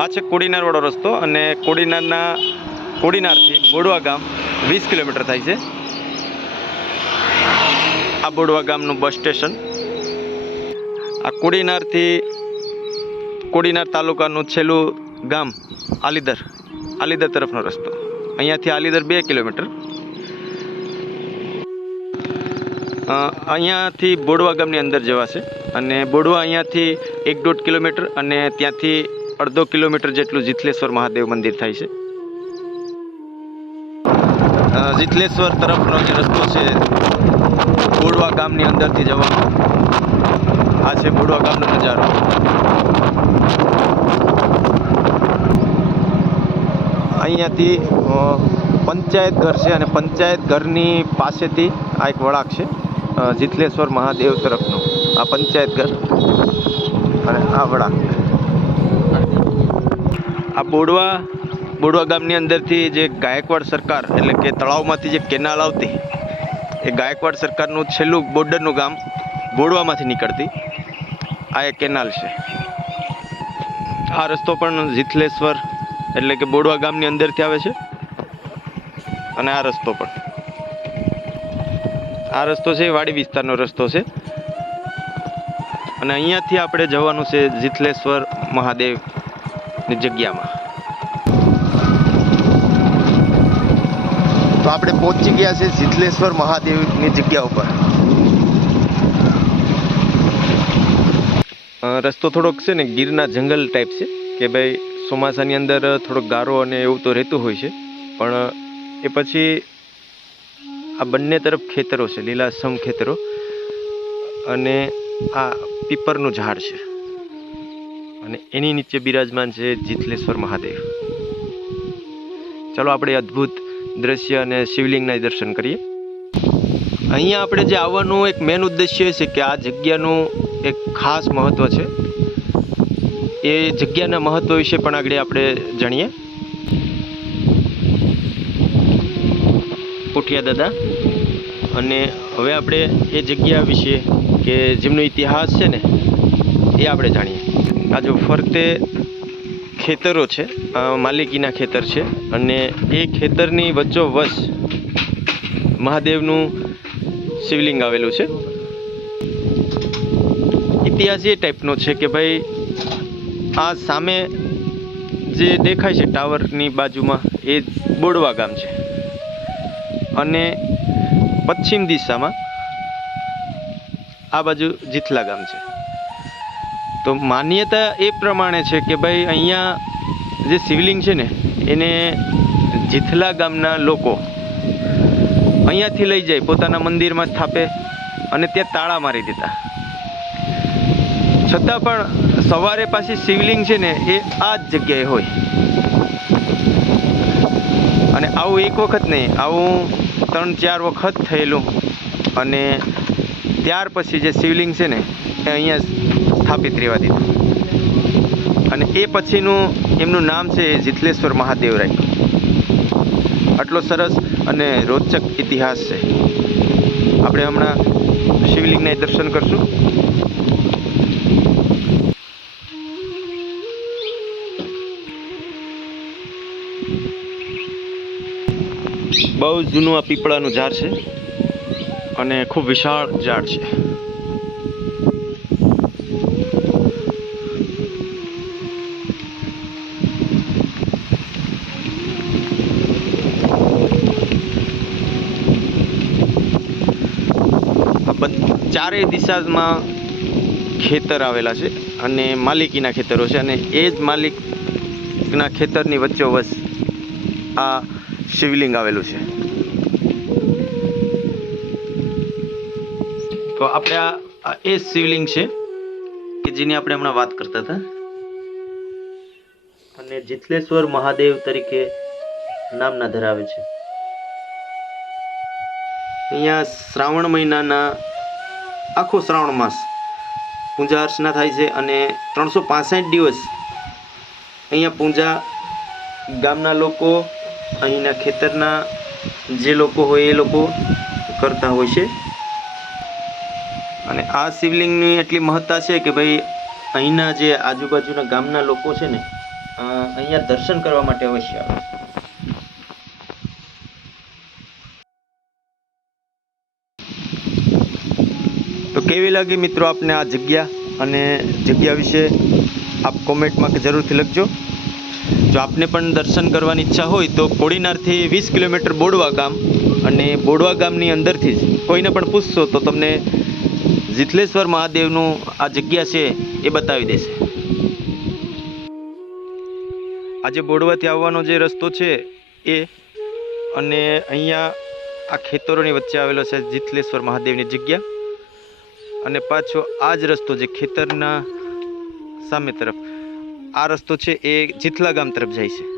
આ છે કોડીનારવાળો રસ્તો અને કોડીનારના કોડીનારથી બોડવા ગામ વીસ કિલોમીટર થાય છે. આ બોડવા ગામનું બસ સ્ટેશન. આ કોડીનારથી કોડીનાર તાલુકાનું છેલ્લું ગામ આલીદર આલીદર તરફનો રસ્તો. અહીંયાથી આલીદર બે કિલોમીટર. અહીંયાથી બોડવા ગામની અંદર જવાશે અને બોડવા અહીંયાથી એક દોઢ કિલોમીટર અને ત્યાંથી અડધો કિલોમીટર જેટલું જીથલેશ્વર મહાદેવ મંદિર થાય છે. જીથલેશ્વર તરફનો જે રસ્તો છે બોડવા ગામની અંદરથી જવાનો. આ છે બોડવા ગામનો નજારો. અહીંયાથી પંચાયત ઘર છે અને પંચાયત ઘરની પાસેથી આ એક વળાંક છે જીથલેશ્વર મહાદેવ તરફનો. આ પંચાયત ઘર અને આ વળાંક. આ બોડવા બોડવા ગામની અંદરથી જે ગાયકવાડ સરકાર, એટલે કે તળાવમાંથી જે કેનાલ આવતી, એ ગાયકવાડ સરકારનું છેલ્લું બોર્ડરનું ગામ બોડવામાંથી નીકળતી. આ એક કેનાલ છે. આ રસ્તો પણ જીથલેશ્વર, એટલે કે બોડવા ગામની અંદરથી આવે છે. અને આ રસ્તો પણ. આ રસ્તો છે, વાડી વિસ્તારનો રસ્તો છે. અને અહીંયાથી આપણે જવાનું છે જીથલેશ્વર મહાદેવની જગ્યામાં. તો આપણે પહોંચી ગયા છે જીથલેશ્વર મહાદેવની જગ્યા ઉપર. રસ્તો થોડોક છે ને ગીરના જંગલ ટાઈપ છે કે ભાઈ ચોમાસાની અંદર થોડોક ગારો અને એવું તો રહેતું હોય છે પણ એ પછી આ બંને તરફ ખેતરો છે લીલાછમ ખેતરો અને આ પીપરનું ઝાડ છે. અને એની નીચે બિરાજમાન છે જીથલેશ્વર મહાદેવ. ચાલો આપણે અદ્ભુત દ્રશ્ય અને શિવલિંગના દર્શન કરીએ. અહીંયા આપણે જે આવવાનું એક મેન ઉદ્દેશ્ય છે કે આ જગ્યાનું એક ખાસ મહત્ત્વ છે. એ જગ્યાના મહત્ત્વ વિશે પણ આગળ આપણે જાણીએ. પોઠિયા દાદા, અને હવે આપણે એ જગ્યા વિશે કે જેમનો ઇતિહાસ છે ને એ આપણે જાણીએ. આ જો ફરતે ખેતરો છે માલિકીના ખેતર છે અને એ ખેતરની વચ્ચોવચ મહાદેવનું શિવલિંગ આવેલું છે. ઇતિહાસ એ ટાઈપનો છે કે ભાઈ, આ સામે જે દેખાય છે ટાવરની બાજુમાં, એ બોડવા ગામ છે. અને પશ્ચિમ દિશામાં આ બાજુ જીથલા ગામ છે. તો માન્યતા એ પ્રમાણે છે કે ભાઈ અહીંયા જે શિવલિંગ છે ને, એને જીથલા ગામના લોકો અહીંયાથી લઈ જાય, પોતાના મંદિરમાં સ્થાપે અને ત્યાં તાળા મારી દેતા. છતાં પણ સવારે પાછી શિવલિંગ છે ને, એ આ જ જગ્યાએ હોય. અને આવું એક વખત નહીં, આવું ત્રણ ચાર વખત થયેલું. અને ત્યાર પછી જે શિવલિંગ છે ને અહીંયા સ્થાપિત રહેવા દીધું. અને એ પછીનું એમનું નામ છે જીથલેશ્વર મહાદેવ રાખ્યું આટલો સરસ અને રોચક ઇતિહાસ છે. આપણે હમણાં શિવલિંગના દર્શન કરશું. બહુ જૂનું આ પીપળાનું ઝાડ છે અને ખૂબ વિશાળ ઝાડ છે આ બધ- ચારેય દિશામાં ખેતર આવેલા છે અને માલિકીના ખેતરો છે અને એ જ માલિકના ખેતરની વચ્ચોવચ આ શિવલિંગ આવેલું છે. તો આપણે આ એ શિવલિંગ છે કે જેની આપણે હમણાં વાત કરતા હતા. અને જીથલેશ્વર મહાદેવ તરીકે નામના ધરાવે છે. અહીંયા શ્રાવણ મહિનાના આખો શ્રાવણ માસ પૂજા અર્ચના થાય છે અને ત્રણસો પાસઠ દિવસ અહીંયા પૂજા ગામના લોકો, અહીંના ખેતરના જે લોકો હોય એ લોકો કરતા હોય છે. અને આ શિવલિંગની એટલી મહત્તા છે કે ભાઈ અહીંના જે આજુબાજુના ગામના લોકો છે ને અહીંયા દર્શન કરવા માટે અવશ્ય આવે કેવી લાગી મિત્રો આપને આ જગ્યા અને જગ્યા વિશે આપ કોમેન્ટમાં જરૂરથી લખજો. જો આપને પણ દર્શન કરવાની ઈચ્છા હોય તો કોડીનારથી વીસ કિલોમીટર બોડવા ગામ અને બોડવા ગામની અંદરથી જ કોઈને પણ પૂછશો તો તમને જીથલેશ્વર મહાદેવનું આ જગ્યા છે એ બતાવી દેશે. આજે બોડવાથી આવવાનો જે રસ્તો છે એ અને અહીંયા આ ખેતરોની વચ્ચે આવેલો છે જીથલેશ્વર મહાદેવની જગ્યા. અને પાછો આ જ રસ્તો જે ખેતરના સામે તરફ. આ રસ્તો છે એ જીથલા ગામ તરફ જાય છે.